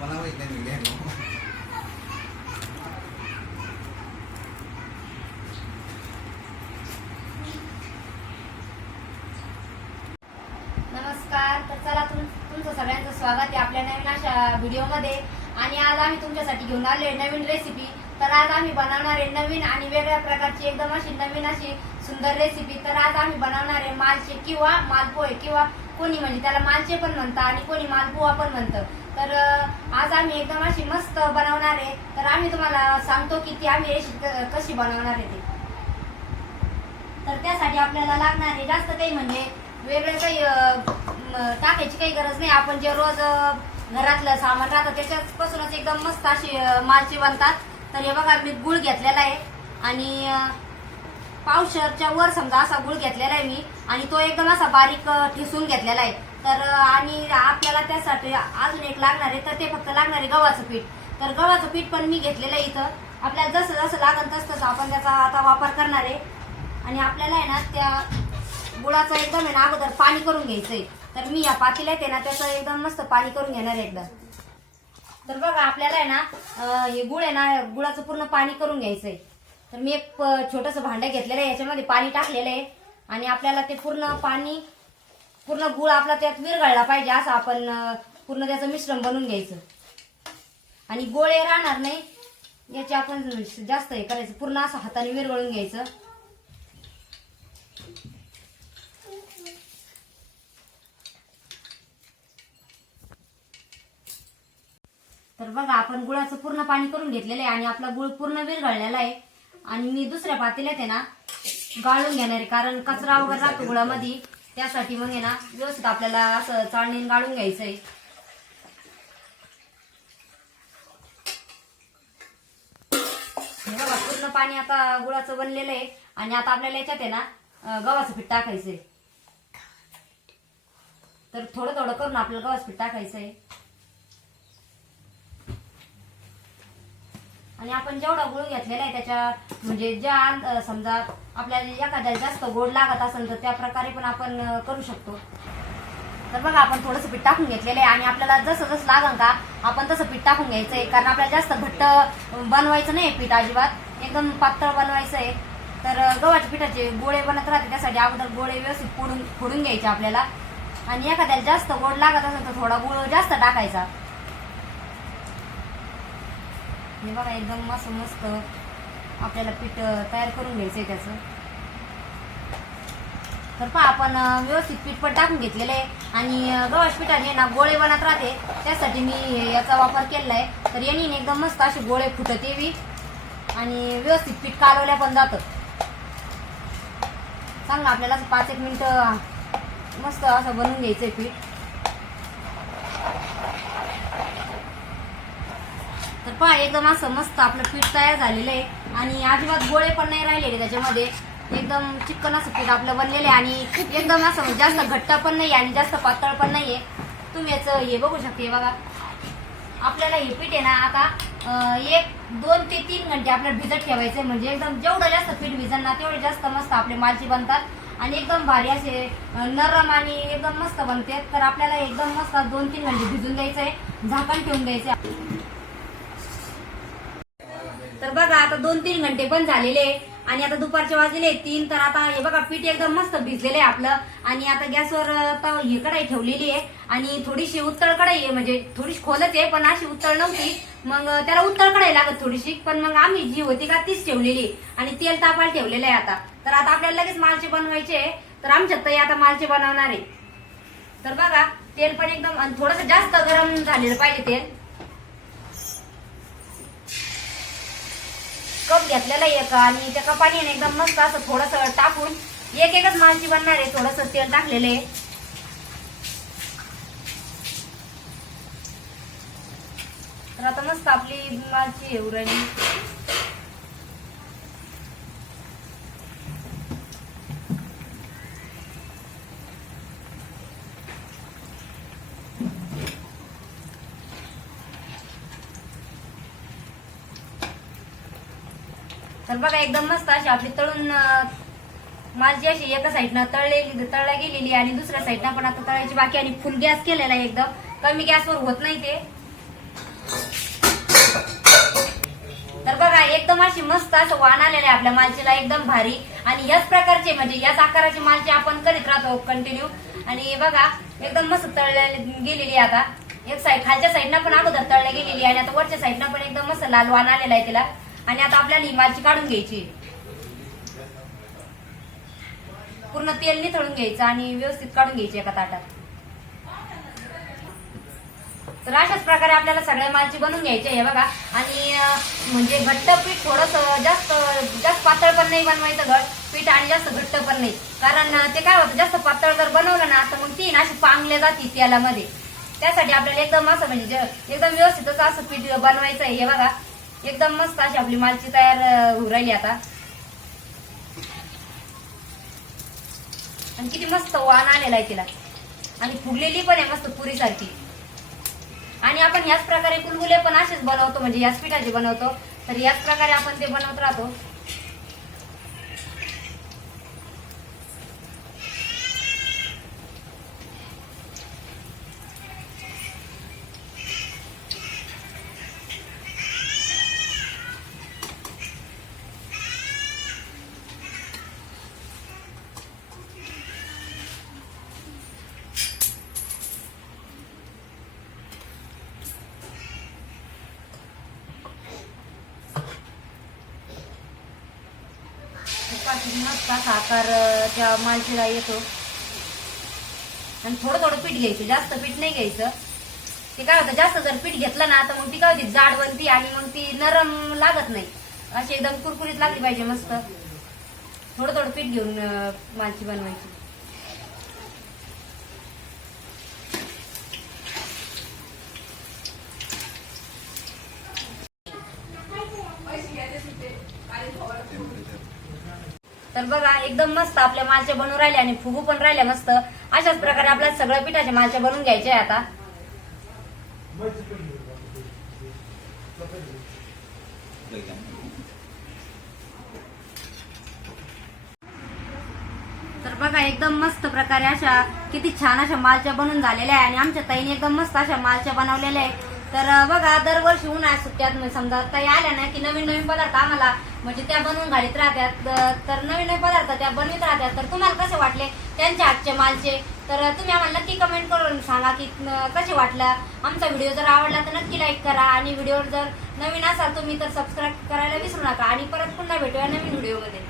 मला माहीत नाही मी घ्यायला नमस्कार तर चला तुम तुमचं सगळ्यांचं स्वागत आहे आपल्या नवीन अशा व्हिडिओमध्ये. आणि आज आम्ही तुमच्यासाठी घेऊन आले नवीन रेसिपी तर आज आम्ही बनवणार आहे नवीन आणि वेगळ्या प्रकारची एकदम अशी नवीन अशी सुंदर रेसिपी तर आज आम्ही बनवणार आहे मालचे किंवा मालपोहे किंवा कोणी म्हणजे त्याला मालचे पण म्हणतं आणि कोणी मालपोहा पण म्हणतं. तर आज आम्ही एकदम अशी मस्त बनवणार आहे. तर आम्ही तुम्हाला सांगतो की ती आम्ही रेसिपी कशी बनवणार आहे ती. तर त्यासाठी आपल्याला लागणार आहे जास्त काही म्हणजे वेगळं काही टाकायची काही गरज नाही. आपण जे रोज घरातलं सामान राहतं त्याच्यापासूनच एकदम मस्त अशी मालची बनतात. तर हे बघा मी गुळ घेतलेला आहे. आणि पावशरच्या वर समजा असा गुळ घेतलेला आहे मी आणि तो एकदम असा बारीक ठिसून ठेसून घेतलेला आहे. तर आणि आपल्याला त्यासाठी अजून एक लागणार आहे तर ते फक्त लागणार आहे गव्हाचं पीठ. तर गव्हाचं पीठ पण मी घेतलेलं आहे इथं. आपल्याला जसं जसं लागत तसं तसं आपण त्याचा आता वापर करणार आहे. आणि आपल्याला आहे ना त्या गुळाचं एकदम आहे ना अगोदर पाणी करून घ्यायचंय. तर मी या पातेल्यात येते ना त्याचं एकदम मस्त पाणी करून घेणार आहे एकदा. तर बघा आपल्याला आहे ना हे गुळ आहे ना गुळाचं पूर्ण पाणी करून घ्यायचंय. तर मी एक छोटस भांडं घेतलेलं आहे. याच्यामध्ये पाणी टाकलेलं आहे. आणि आपल्याला ते पूर्ण पाणी पूर्ण गुळ आपला त्यात विरघळला पाहिजे असं आपण पूर्ण त्याचं मिश्रण बनवून घ्यायचं. आणि गोळे राहणार नाही. याचे आपण जास्त हे करायचं. पूर्ण असं हाताने विरघळून घ्यायचं. तर बघा आपण गुळाचं पूर्ण पाणी करून घेतलेलं आहे आणि आपला गुळ पूर्ण विरघळलेला आहे. आणि मी दुसऱ्या पातेल्यात आहे ना गाळून घेणार आहे. कारण कचरा वगैरे राहतो गुळामध्ये. त्यासाठी मग आहे ना व्यवस्थित आपल्याला असं चाळणीन गाळून घ्यायचं आहे पूर्ण पाणी आता गुळाचं बनलेलं आहे. आणि आता आपल्याला याच्यात आहे ना गव्हाचं पीठ टाकायचंय. तर थोडं थोडं करून आपल्याला गव्हाचं पीठ टाकायचं आहे आणि आपण जेवढा गुळ घेतलेला आहे त्याच्या म्हणजे ज्या समजा आपल्याला एखाद्याला जास्त गोड लागत असेल तर त्या प्रकारे पण आपण करू शकतो. तर बघा आपण थोडंसं पीठ टाकून घेतलेलं आहे आणि आपल्याला जसं जसं लागल का आपण तसं पीठ टाकून घ्यायचं आहे कारण आपल्याला जास्त घट्ट बनवायचं नाही पीठ अजिबात. एकदम पातळ बनवायचं आहे तर गव्हाच्या पिठाचे गोळे बनत राहते त्यासाठी अगोदर गोळे व्यवस्थित फोडून फोडून घ्यायचे आपल्याला. आणि एखाद्याला जास्त गोड लागत असेल तर थोडा गुळ जास्त टाकायचा. हे बघा एकदम मस्त मस्त आपल्याला पीठ तयार करून घ्यायचंय त्याचं. तर पहा आपण व्यवस्थित पीठ पण टाकून घेतलेलं आहे. आणि गव्हाश गव्हाच्या पिठाने ना गोळे बनत राहते. त्यासाठी मी याचा वापर केलेला आहे तर यांनी एकदम मस्त असे गोळे फुटत येवी आणि व्यवस्थित पीठ कालवल्या पण जातं. चांगलं आपल्याला पाच एक मिनटं मस्त असं बनवून घ्यायचंय पीठ. तर पहा एकदम असं मस्त आपलं पीठ तयार झालेलं आहे. आणि अजिबात गोळे पण नाही राहिलेले त्याच्यामध्ये. एकदम चिकन असं पीठ आपलं बनलेलं आहे. आणि एकदम असं म्हणजे जास्त घट्ट पण नाही आणि जास्त पातळ पण नाहीये तुम्ही याचं हे बघू शकते बघा. आपल्याला हे पीठ आहे ना आता एक दोन ते तीन घंटे आपल्याला भिजत ठेवायचे म्हणजे एकदम जेवढं जास्त पीठ भिजल ना तेवढे जास्त मस्त आपले मालची बनतात. आणि एकदम भारी असे नरम आणि एकदम मस्त बनते. तर आपल्याला एकदम मस्त दोन तीन घंटे भिजून द्यायचं आहे झाकण ठेवून द्यायचं आहे. तर बघा आता दोन तीन घंटे पण झालेले आणि आता दुपारचे वाजलेले तीन तर आता हे बघा पीठ एकदम मस्त भिजलेलं आहे आपलं. आणि आता गॅसवर आता हे कढाई ठेवलेली आहे. आणि थोडीशी उत्तळ कढाई आहे म्हणजे थोडीशी खोलच आहे पण अशी उत्तळ नव्हती. मग त्याला उत्तळ कढाई लागत थोडीशी पण मग आम्ही जी होती का तीच ठेवलेली आहे. आणि तेल तापायला ठेवलेलं आहे आता. तर आता आपल्याला लगेच मालचे बनवायचे आहे. तर आमच्यात ताई आता मालचे बनवणार आहे. तर बघा तेल पण एकदम आणि थोडस जास्त गरम झालेलं पाहिजे तेल. कप घेतलेला एक आणि त्या कपाने एकदम मस्त असं थोडस टाकून एक एकच मालची बनणार आहे थोडस तेल टाकलेलं आहे. तर आता मस्त आपली मालची येऊ राहिली तर बघा एकदम मस्त अशी आपली तळून माझी अशी एका साईडनं तळलेली तळल्या गेलेली आणि दुसऱ्या साईडनं पण आता तळायची बाकी आणि फुल गॅस केलेला आहे एकदम. कमी गॅसवर होत नाही ते. तर बघा एकदम अशी मस्त असं वाण आलेलं आहे आपल्या मालचीला एकदम भारी. आणि याच प्रकारचे म्हणजे याच आकाराची मालची आपण करीत राहतो कंटिन्यू आणि बघा एकदम मस्त तळल्या गेलेली आहे आता. एक साईड खालच्या साईडनं पण अगोदर तळल्या गेलेली आणि आता वरच्या साईडनं पण एकदम मस्त लाल वाण आलेला आहे तिला. आणि आता आपल्याला ही मालची काढून घ्यायची. पूर्ण तेल निथळून घ्यायचं आणि व्यवस्थित काढून घ्यायची एका ताटात. तर अशाच प्रकारे आपल्याला सगळ्या मालची बनवून घ्यायची आहे बघा. आणि म्हणजे घट्ट पीठ थोडस जास्त जास्त पातळ पण नाही बनवायचं घट पीठ आणि जास्त घट्ट पण नाही. कारण ते काय होतं जास्त पातळ जर बनवलं ना तर मग ती ना अशी पांगल्या जाते तेलामध्ये. त्यासाठी आपल्याला एकदम असं म्हणजे एकदम व्यवस्थितच असं पीठ बनवायचं आहे हे बघा. एकदम मस्त अशी आपली मालची तयार होऊ राहिली आता. आणि किती मस्त वाण आलेला आहे तिला. आणि फुगलेली पण आहे मस्त पुरीसारखी. आणि आपण याच प्रकारे कुलगुले पण असेच बनवतो म्हणजे याच पिठाचे बनवतो. तर याच प्रकारे आपण ते बनवत राहतो. तुपातून मस्त असा आकार त्या येतो. आणि थोडं थोडं पीठ घ्यायचं जास्त पीठ नाही घ्यायचं. ते काय होतं जास्त जर पीठ घेतलं ना तर मग ती काय होती जाड बनती आणि मग ती नरम लागत नाही. अशी एकदम कुरकुरीत लागली पाहिजे मस्त. थोडं थोडं पीठ घेऊन मालची बनवायची. बघा एकदम मस्त आपल्या मालच्या बनवून राहिल्या आणि फुगू पण राहिल्या मस्त. अशाच प्रकारे आपल्याला सगळ्या पिठाच्या मालच्या बनवून घ्यायच्या आता. तर बघा एकदम मस्त प्रकारे अशा किती छान अशा मालच्या बनवून झालेल्या आहे आणि आमच्या ताईने एकदम मस्त अशा मालच्या बनवलेल्या आहे. तर बघा दरवर्षी उन्हाळ्या सुट्ट्यात समजा ताई आल्या ना की नवीन नवीन पदार्थ आम्हाला म्हणजे त्या बनवून घालीत राहतात तर नवीन नवीन पदार्थ त्या बनवित राहतात तर तुम्हाला कसे वाटले त्यांच्या हातचे मालचे? तर तुम्ही आम्हाला नक्की कमेंट करून सांगा की कसे वाटलं? आमचा व्हिडिओ जर आवडला तर नक्की लाईक करा. आणि व्हिडिओ जर नवीन असाल तुम्ही तर सबस्क्राईब करायला विसरू नका. आणि परत पुन्हा भेटूया नवीन व्हिडिओमध्ये